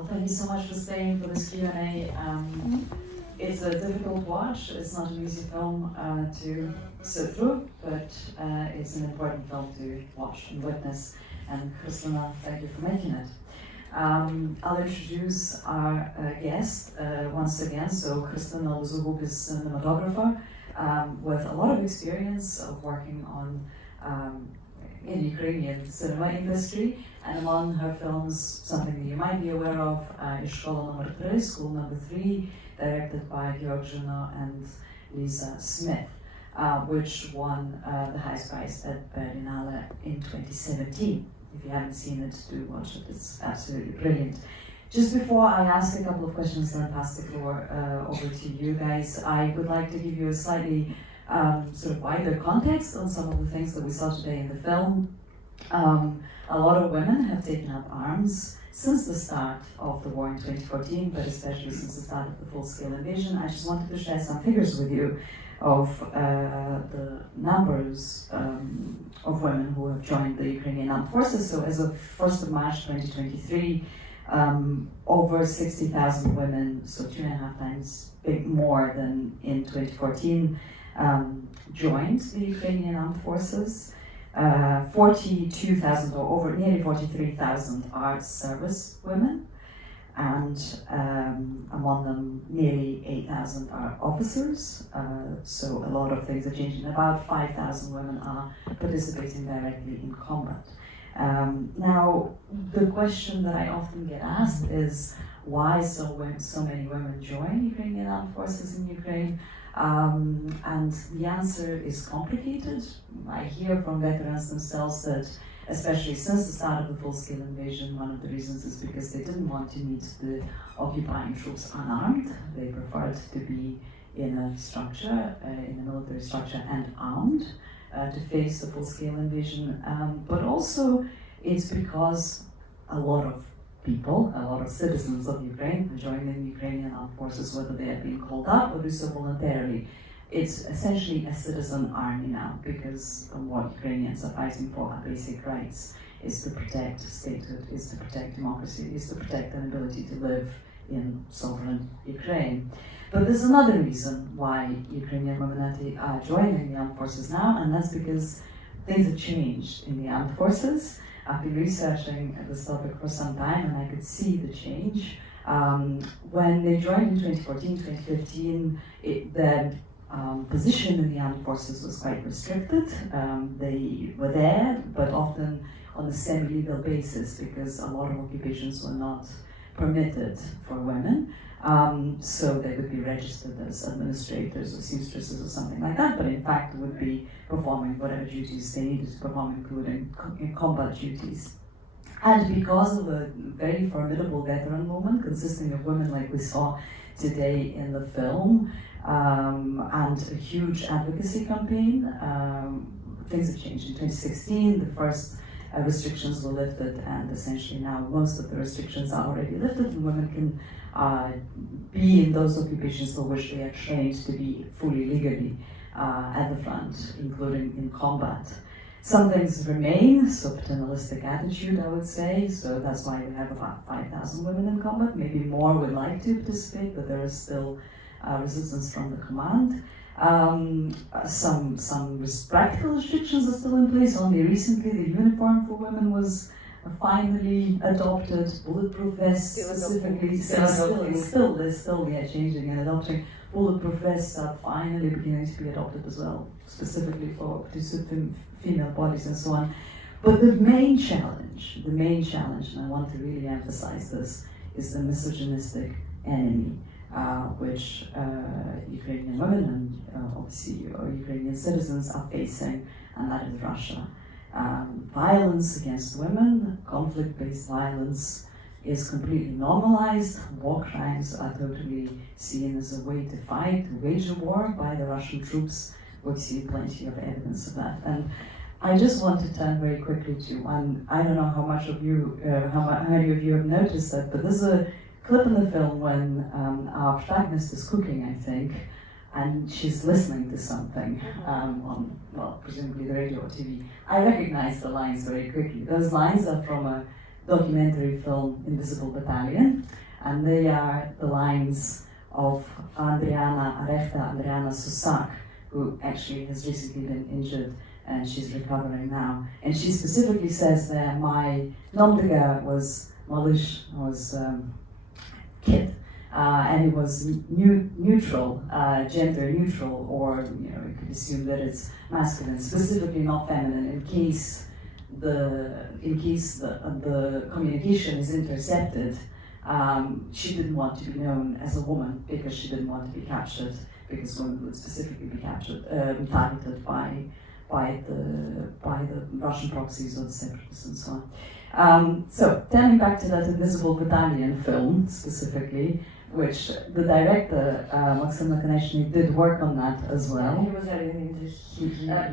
Well, thank you so much for staying for this Q&A. It's a difficult watch. It's not an easy film to sit through, but it's an important film to watch and witness. And Khrystyna, thank you for making it. I'll introduce our guest once again. So Khrystyna Lizogub is a cinematographer with a lot of experience of working on in Ukrainian cinema industry, and among her films, something that you might be aware of is Школа номер 3, School Number 3, directed by Georgina and Lisa Smith, which won the highest prize at Berlinale in 2017. If you haven't seen it, do watch it. It's absolutely brilliant. Just before I ask a couple of questions and pass the floor over to you guys, I would like to give you a slightly sort of wider context on some of the things that we saw today in the film. A lot of women have taken up arms since the start of the war in 2014, but especially since the start of the full-scale invasion. I just wanted to share some figures with you of the numbers of women who have joined the Ukrainian Armed Forces. So as of 1st of March 2023, over 60,000 women, so 2.5 times more than in 2014, joined the Ukrainian Armed Forces. 42,000 or over nearly 43,000 are service women, and among them nearly 8,000 are officers. So a lot of things are changing. About 5,000 women are participating directly in combat. Now, the question that I often get asked is why so many women join Ukrainian Armed Forces in Ukraine? And the answer is complicated. I hear from veterans themselves that, especially since the start of the full-scale invasion, one of the reasons is because they didn't want to meet the occupying troops unarmed. They preferred to be in a structure, in a military structure, and armed to face the full-scale invasion. But also, it's because a lot of people, a lot of citizens of Ukraine join in Ukrainian armed forces, whether they are being called up or do so voluntarily. It's essentially a citizen army now, because what Ukrainians are fighting for are basic rights, is to protect statehood, is to protect democracy, is to protect an ability to live in sovereign Ukraine. But there's another reason why Ukrainian women are joining the armed forces now, and that's because things have changed in the armed forces. I've been researching this topic for some time, and I could see the change. When they joined in 2014, 2015, their position in the armed forces was quite restricted. They were there, but often on a semi-legal basis, because a lot of occupations were not permitted for women. So they would be registered as administrators or seamstresses or something like that, but in fact would be performing whatever duties they needed to perform, including combat duties. And because of a very formidable veteran movement consisting of women like we saw today in the film, and a huge advocacy campaign, things have changed. In 2016, the first restrictions were lifted, and essentially now most of the restrictions are already lifted, and women can be in those occupations for which they are trained to be fully legally at the front, including in combat. Some things remain, so paternalistic attitude, I would say, so that's why we have about 5,000 women in combat. Maybe more would like to participate, but there is still resistance from the command. Some practical restrictions are still in place. Only recently the uniform for women was finally adopted. Bulletproof vests specifically, they're still changing and adopting. Bulletproof vests are finally beginning to be adopted as well, specifically to suit female bodies and so on. But the main challenge, and I want to really emphasize this, is the misogynistic enemy, which Ukrainian women and obviously Ukrainian citizens are facing, and that is Russia. Violence against women, conflict-based violence, is completely normalized. War crimes are totally seen as a way to fight, to wage a war by the Russian troops. We see plenty of evidence of that. And I just want to turn very quickly to one. I don't know how many of you have noticed that, but there's a clip in the film when our protagonist is cooking, I think, and she's listening to something on, well, presumably the radio or TV. I recognize the lines very quickly. Those lines are from documentary film Invisible Battalion, and they are the lines of Adriana Susak, who actually has recently been injured and she's recovering now. And she specifically says that my Nomdiga was Malish, was kid, and it was neutral, gender neutral, or you could assume that it's masculine, specifically not feminine, in case the communication is intercepted. She didn't want to be known as a woman because she didn't want to be captured, because women would specifically be captured, targeted by the Russian proxies or the separatists and so on. So, turning back to that Invisible Battalion film specifically, which the director, Maxim Nakонечный, did work on that as well. He was editing this. He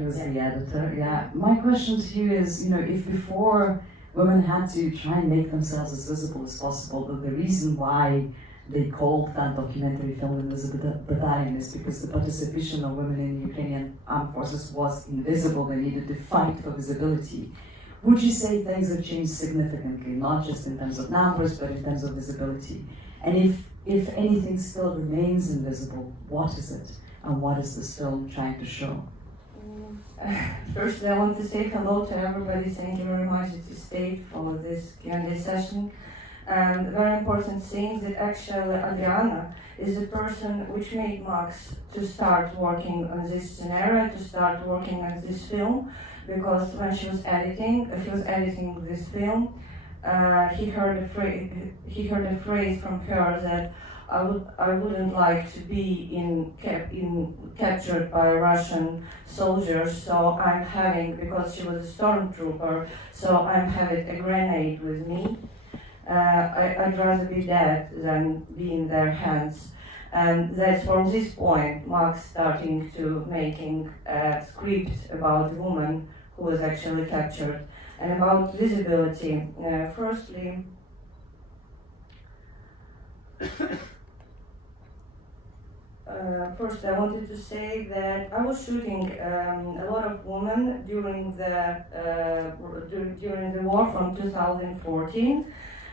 was the editor, yeah. My question to you is, if before women had to try and make themselves as visible as possible, but the reason why they called that documentary film Invisible Battalion is because the participation of women in the Ukrainian armed forces was invisible. They needed to fight for visibility. Would you say things have changed significantly, not just in terms of numbers, but in terms of visibility? And if anything still remains invisible, what is it? And what is this film trying to show? First, I want to say hello to everybody. Thank you very much that you stayed for this Q&A session. And very important thing that actually Adriana is the person which made Max to start working on this scenario, to start working on this film, because when she was editing this film, he heard a phrase from her that I wouldn't like to be captured by Russian soldiers, so I'm having, because she was a stormtrooper, so I'm having a grenade with me. I'd rather be dead than be in their hands. And that's from this point Max starting to making a script about the woman who was actually captured. And about visibility, firstly, first I wanted to say that I was shooting a lot of women during the war from 2014,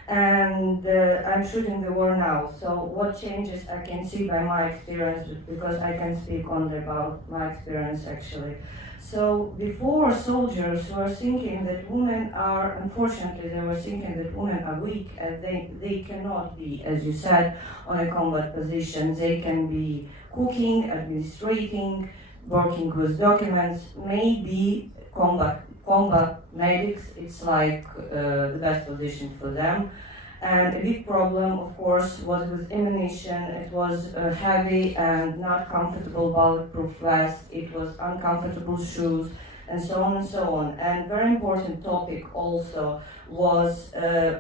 and I'm shooting the war now. So what changes I can see by my experience, because I can speak only about my experience actually. So before, soldiers were thinking that women are, unfortunately, they were thinking that women are weak and they cannot be, as you said, on a combat position. They can be cooking, administrating, working with documents, maybe combat medics. It's like the best position for them. And a big problem, of course, was with ammunition. It was heavy and not comfortable bulletproof vest. It was uncomfortable shoes, and so on and so on. And very important topic also was,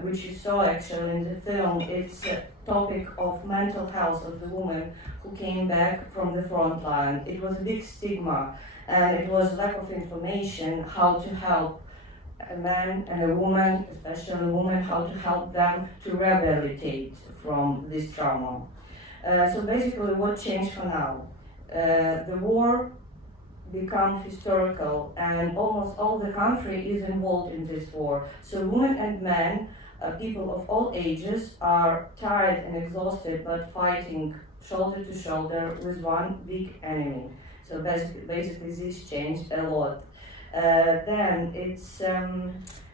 which you saw actually in the film, it's a topic of mental health of the woman who came back from the front line. It was a big stigma, and it was lack of information how to help a man and a woman, especially a woman, how to help them to rehabilitate from this trauma. So basically what changed for now? The war became historical and almost all the country is involved in this war. So women and men, people of all ages, are tired and exhausted but fighting shoulder to shoulder with one big enemy. So basically this changed a lot. Then it's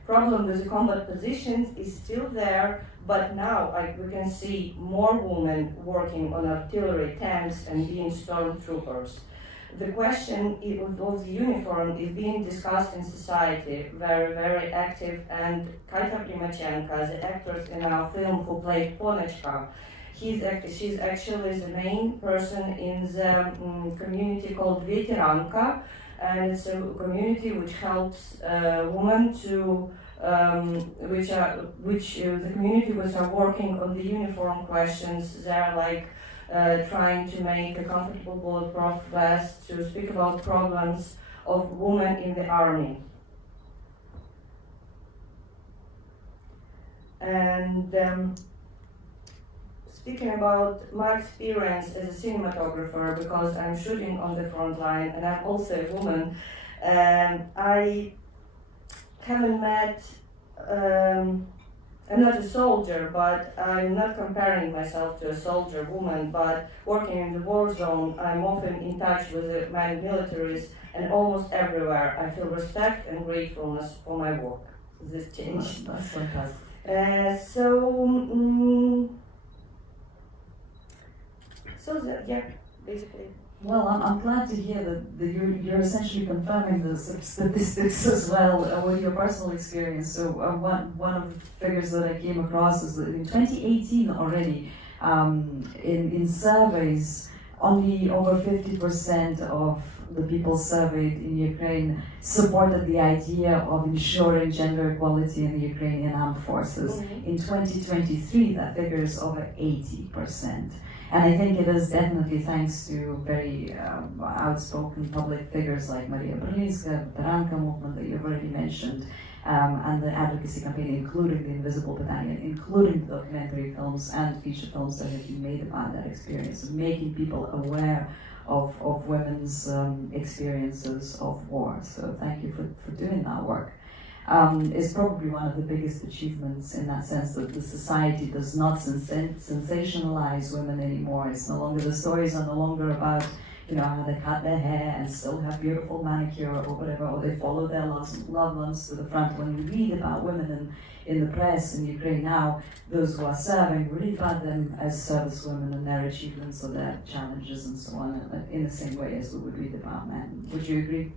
problem with the combat positions is still there, but now we can see more women working on artillery, tanks, and being stormtroopers. The question of the uniform is being discussed in society, very, very active, and Kaita Primachenko, the actress in our film who played Ponechka, she's actually the main person in the community called Veteranka, and it's a community which helps women to, the community which are working on the uniform questions. They're like trying to make a comfortable bulletproof vest, to speak about problems of women in the army. And speaking about my experience as a cinematographer, because I'm shooting on the front line and I'm also a woman, I haven't met I'm not a soldier, but I'm not comparing myself to a soldier woman, but working in the war zone, I'm often in touch with the many militaries, and almost everywhere I feel respect and gratefulness for my work. This change. That's fantastic. Yeah, basically. Well, I'm glad to hear that you're essentially confirming the statistics as well with your personal experience. So one of the figures that I came across is that in 2018 already, in surveys, only over 50% of the people surveyed in Ukraine supported the idea of ensuring gender equality in the Ukrainian armed forces. Mm-hmm. In 2023, that figure is over 80%. And I think it is definitely thanks to very outspoken public figures like Maria Brzezinska, the Veteranka movement that you've already mentioned, and the advocacy campaign, including the Invisible Battalion, including the documentary films and feature films that have been made about that experience, of making people aware of women's experiences of war. So thank you for doing that work. Is probably one of the biggest achievements in that sense that the society does not sensationalize women anymore. It's no longer, the stories are no longer about, how they cut their hair and still have beautiful manicure or whatever, or they follow their loved ones to the front. When we read about women in the press in Ukraine now, those who are serving, we read about them as service women and their achievements or their challenges and so on, in the same way as we would read about men. Would you agree?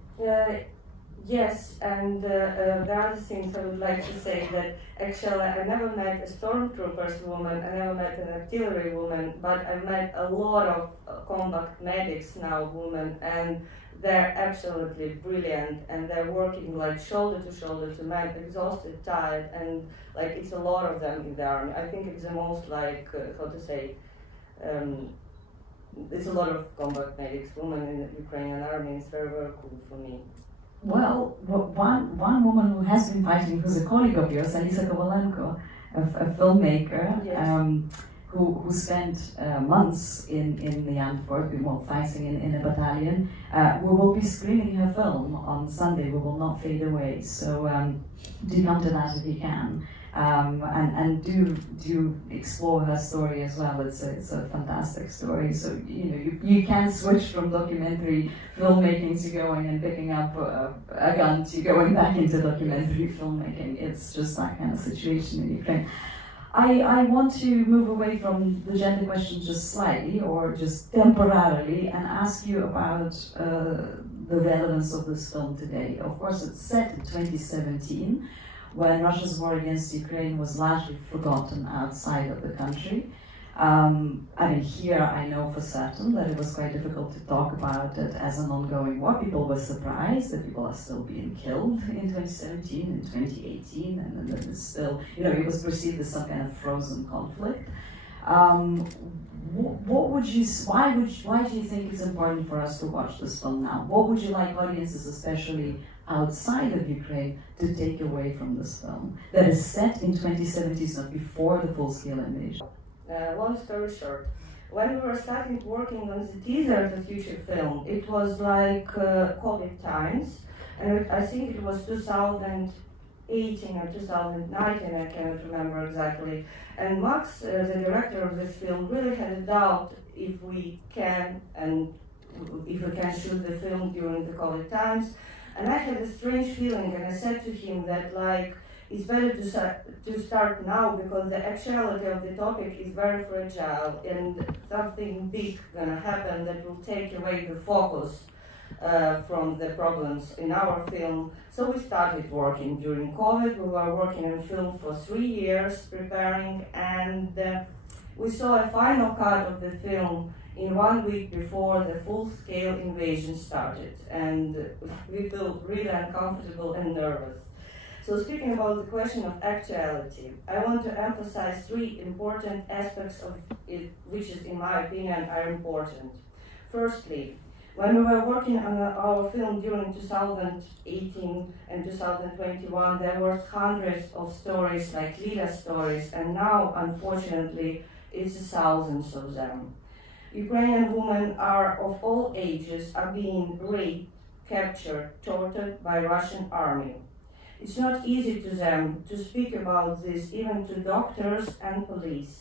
Yes, and the other things I would like to say that actually I never met a stormtroopers woman, I never met an artillery woman, but I've met a lot of combat medics now, women, and they're absolutely brilliant, and they're working like shoulder to men, exhausted, tired, and like it's a lot of them in the army. I think it's the most like, it's a lot of combat medics, women in the Ukrainian army. It's very, very cool for me. Well, one woman who has been fighting, who's a colleague of yours, Olesya Khromeychuk, a filmmaker, yes. who spent months in the armed force, fighting in a battalion. We will be screening her film on Sunday. We will not fade away. So do come to that if you can. And do explore her story as well. It's a fantastic story. So you can switch from documentary filmmaking to going and picking up a gun to going back into documentary filmmaking. It's just that kind of situation in Ukraine. I want to move away from the gender question just slightly, or just temporarily, and ask you about the relevance of this film today. Of course, it's set in 2017. When Russia's war against Ukraine was largely forgotten outside of the country. Here I know for certain that it was quite difficult to talk about it as an ongoing war. People were surprised that people are still being killed in 2017 and 2018, and that it's still, it was perceived as some kind of frozen conflict. Why do you think it's important for us to watch this film now? What would you like audiences, especially outside of Ukraine, to take away from this film that is set in 2017, so before the full-scale invasion? Long story short, when we were starting working on the teaser of the future film, it was like COVID times, and I think it was 2018 or 2019, I cannot remember exactly. And Max, the director of this film, really had a doubt if we can shoot the film during the COVID times. And I had a strange feeling, and I said to him that it's better to start now, because the actuality of the topic is very fragile, and something big gonna happen that will take away the focus from the problems in our film. So we started working during COVID. We were working on film for 3 years, preparing, and we saw a final cut of the film in 1 week before the full-scale invasion started, and we felt really uncomfortable and nervous. So speaking about the question of actuality, I want to emphasize 3 important aspects of it, which is, in my opinion, are important. Firstly, when we were working on our film during 2018 and 2021, there were hundreds of stories like Lilia stories, and now, unfortunately, it's thousands of them. Ukrainian women are of all ages are being raped, captured, tortured by Russian army. It's not easy to them to speak about this, even to doctors and police.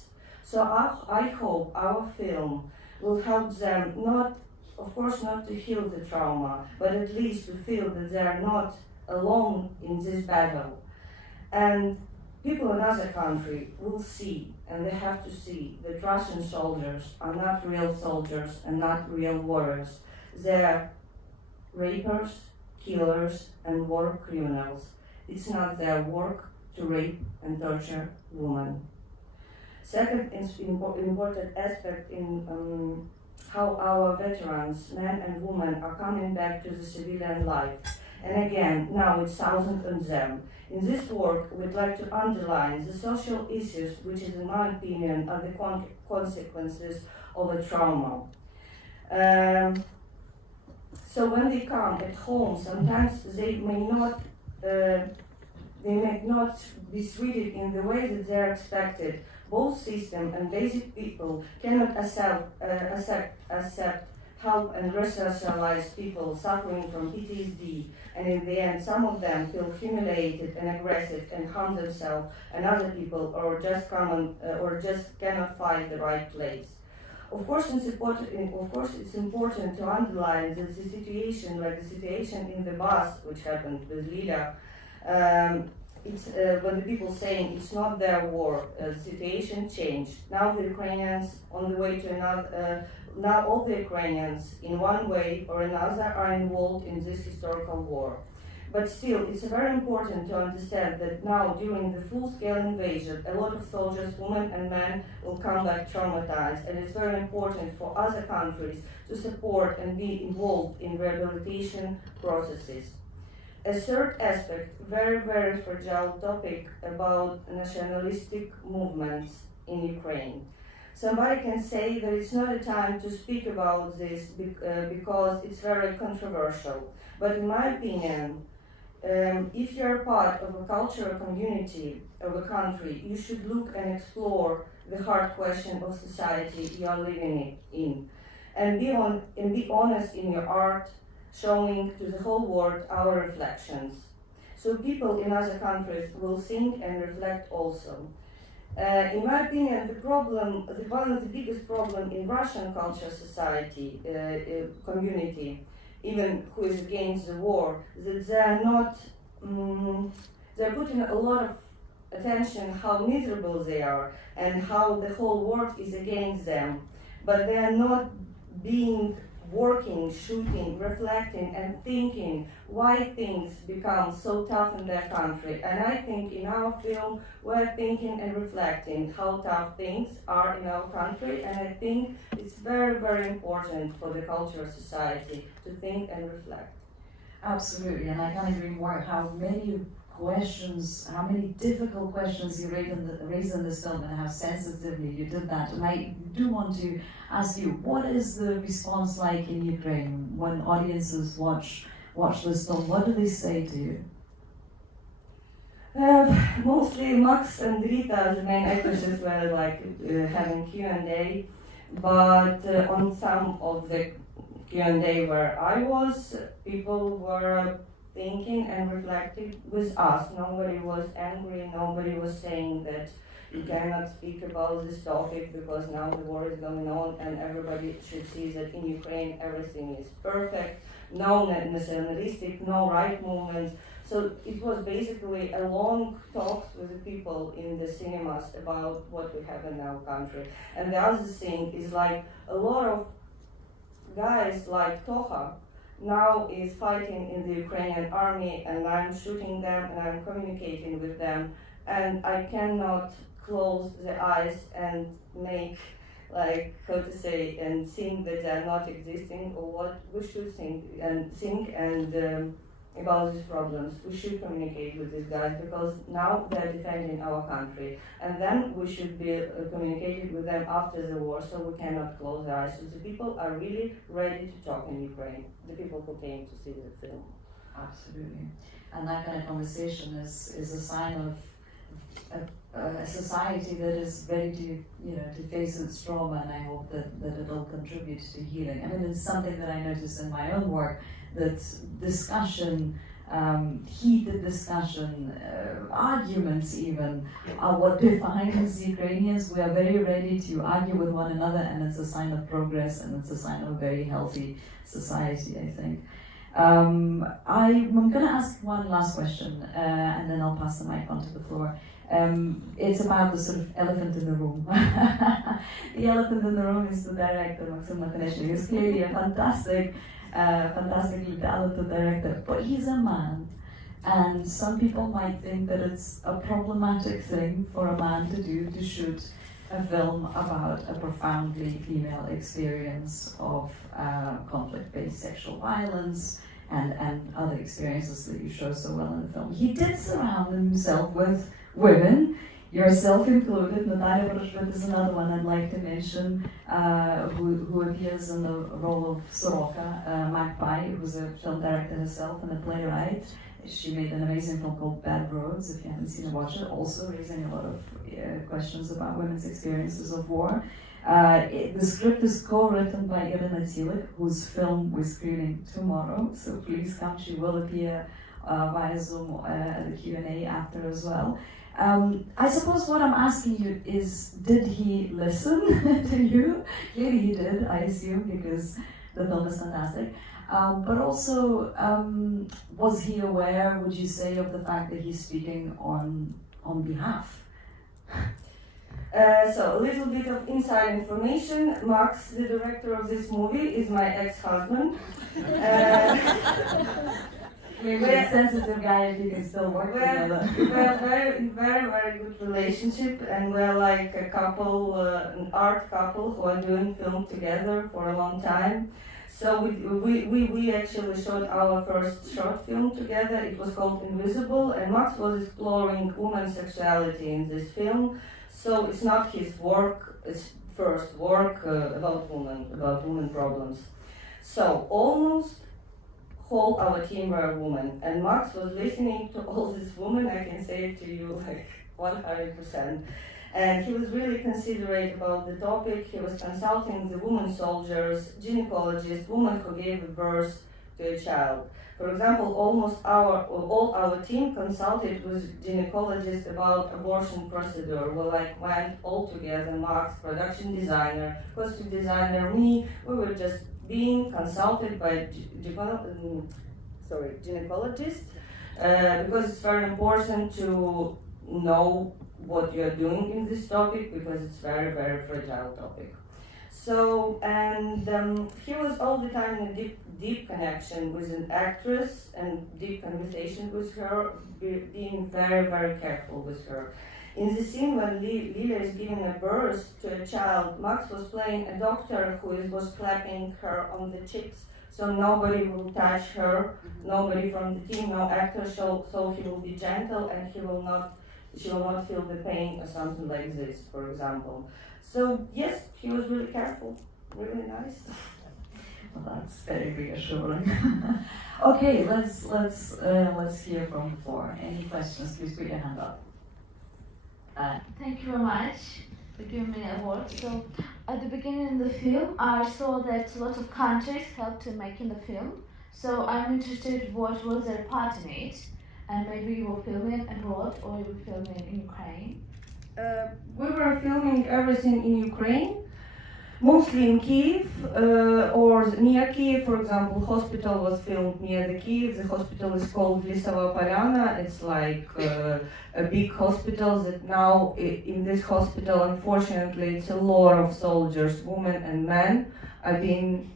So I hope our film will help them not, of course, not to heal the trauma, but at least to feel that they are not alone in this battle. And people in other countries will see, and they have to see, that Russian soldiers are not real soldiers and not real warriors. They're rapers, killers, and war criminals. It's not their work to rape and torture women. Second important aspect in how our veterans, men and women, are coming back to the civilian life. And again, now it's thousands of them. In this work, we'd like to underline the social issues, which is, in my opinion, are the consequences of a trauma. So when they come at home, sometimes they may not be treated in the way that they're expected. Both system and basic people cannot accept help and resocialize people suffering from PTSD, and in the end, some of them feel humiliated and aggressive and harm themselves and other people, or just cannot find the right place. Of course, it's important to underline that the situation, like the situation in the bus, which happened with Lilia, it's when the people saying it's not their war, the situation changed. Now the Ukrainians on the way to another. Now all the Ukrainians, in one way or another, are involved in this historical war. But still, it's very important to understand that now, during the full-scale invasion, a lot of soldiers, women and men, will come back traumatized, and it's very important for other countries to support and be involved in rehabilitation processes. A third aspect, very, very fragile topic about nationalistic movements in Ukraine. Somebody can say that it's not a time to speak about this because it's very controversial. But in my opinion, if you're part of a cultural community of a country, you should look and explore the hard question of society you are living in, and be honest in your art, showing to the whole world our reflections. So people in other countries will think and reflect also. In my opinion, one of the biggest problems in Russian culture society, community, even who is against the war, that they're putting a lot of attention how miserable they are and how the whole world is against them, but they are not working, shooting, reflecting, and thinking why things become so tough in their country. And I think in our film, we're thinking and reflecting how tough things are in our country, and I think it's very, very important for the cultural society to think and reflect. Absolutely, and I can't agree more how many difficult questions you raise in this film and how sensitively you did that. And I do want to ask you, what is the response like in Ukraine when audiences watch this film? What do they say to you? Mostly Max and Rita, the main actresses, were having Q&A, but on some of the Q&A where I was, people were thinking and reflecting with us. Nobody was angry, nobody was saying that you cannot speak about this topic because now the war is going on and everybody should see that in Ukraine everything is perfect, no nationalistic, no right movements. So it was basically a long talk with the people in the cinemas about what we have in our country. And the other thing is like a lot of guys like Toha now is fighting in the Ukrainian Army, and I'm shooting them and I'm communicating with them, and I cannot close the eyes and make and think that they're not existing, or what we should think about these problems. We should communicate with these guys because now they're defending our country, and then we should be communicating with them after the war, so we cannot close our eyes. So the people are really ready to talk in Ukraine, the people who came to see the film. Absolutely. And that kind of conversation is a sign of a society that is ready to face its trauma, and I hope that it'll contribute to healing. I mean, it's something that I notice in my own work, that discussion heated discussion, arguments even, what defines Ukrainians. We are very ready to argue with one another, and it's a sign of progress, and it's a sign of a very healthy society, I think. I'm going to ask one last question, and then I'll pass the mic onto the floor. It's about the sort of elephant in the room. The elephant in the room is the director, Maxim Nakhaneshny. He's clearly a fantastically talented director, but he's a man. And some people might think that it's a problematic thing for a man to do, to shoot a film about a profoundly female experience of conflict-based sexual violence and other experiences that you show so well in the film. He did surround himself with women, yourself included. Natalia Voroshvit is another one I'd like to mention, who appears in the role of Soroka, Magpie, who's a film director herself and a playwright. She made an amazing film called Bad Roads. If you haven't seen it, watch it. Also raising a lot of questions about women's experiences of war. The script is co-written by Irina Tsilik, whose film we're screening tomorrow. So please come. She will appear via Zoom at the Q&A after as well. I suppose what I'm asking you is, did he listen to you? Clearly he did, I assume, because the film is fantastic. But also, was he aware, would you say, of the fact that he's speaking on behalf? So, a little bit of inside information. Max, the director of this movie, is my ex-husband. We're a sensitive guy, if you can still work together. We're very, very, very good relationship, and we're like a couple, an art couple who are doing film together for a long time. So we actually shot our first short film together. It was called Invisible, and Max was exploring women's sexuality in this film. So it's not his work, it's first work about women problems. So almost whole our team were women, and Max was listening to all these women. I can say it to you like 100%. And he was really considerate about the topic. He was consulting the women soldiers, gynecologists, women who gave birth to a child. For example, all our team consulted with gynecologists about abortion procedure. We went all together, Max, production designer, costume designer, me. We were just being consulted by gynecologists because it's very important to know what you're doing in this topic, because it's very, very fragile topic. So, and he was all the time in a deep connection with an actress and deep conversation with her, being very, very careful with her. In the scene when Lilia is giving a birth to a child, Max was playing a doctor who was clapping her on the cheeks, so nobody will touch her, nobody from the team, no actor, so he will be gentle and she will not feel the pain or something like this, for example. So yes, he was really careful, really nice. Well, that's very reassuring. Okay, let's hear from the floor. Any questions? Please put your hand up. Thank you very much for giving me the award. So, at the beginning of the film, I saw that lots of countries helped in making the film. So, I'm interested what was their part in it, and maybe you were filming abroad or you were filming in Ukraine. We were filming everything in Ukraine, mostly in Kiev or near Kiev. For example, hospital was filmed near the Kiev. The hospital is called Lisova Polyana. It's like a big hospital that now in this hospital, unfortunately, it's a lot of soldiers, women and men, are being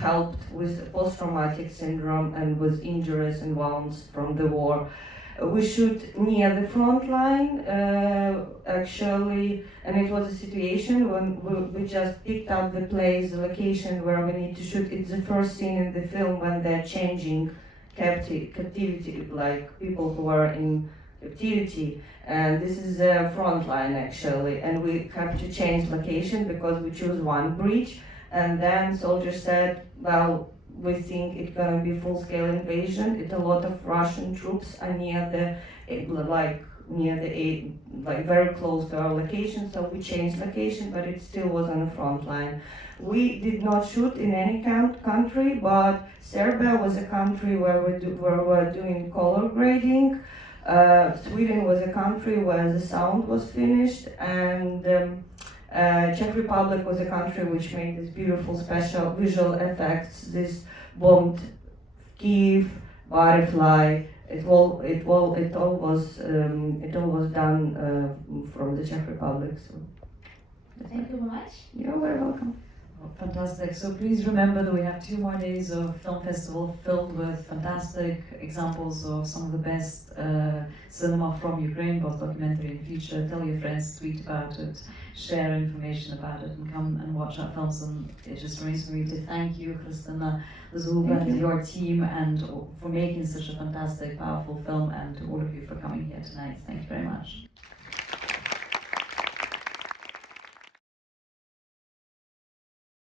helped with post-traumatic syndrome and with injuries and wounds from the war. We shoot near the front line, actually, and it was a situation when we just picked up the place, the location where we need to shoot. It's the first scene in the film when they're changing captivity, like people who are in captivity. And this is the front line, actually, and we have to change location because we choose one bridge. And then soldiers said, well, we think it's gonna be full-scale invasion. It's a lot of Russian troops are near the near like very close to our location, so we changed location, but it still was on the front line. We did not shoot in any country, but Serbia was a country where we were doing color grading. Sweden was a country where the sound was finished, and Czech Republic was a country which made these beautiful special visual effects. This bombed Kiev, butterfly. It all was done from the Czech Republic. So. Thank you very much. You're very welcome. Fantastic. So please remember that we have 2 more days of film festival filled with fantastic examples of some of the best cinema from Ukraine, both documentary and feature. Tell your friends, tweet about it, share information about it, and come and watch our films. And it just remains for me to thank you, Khrystyna Lizogub, and your team, and for making such a fantastic, powerful film, and to all of you for coming here tonight. Thank you very much.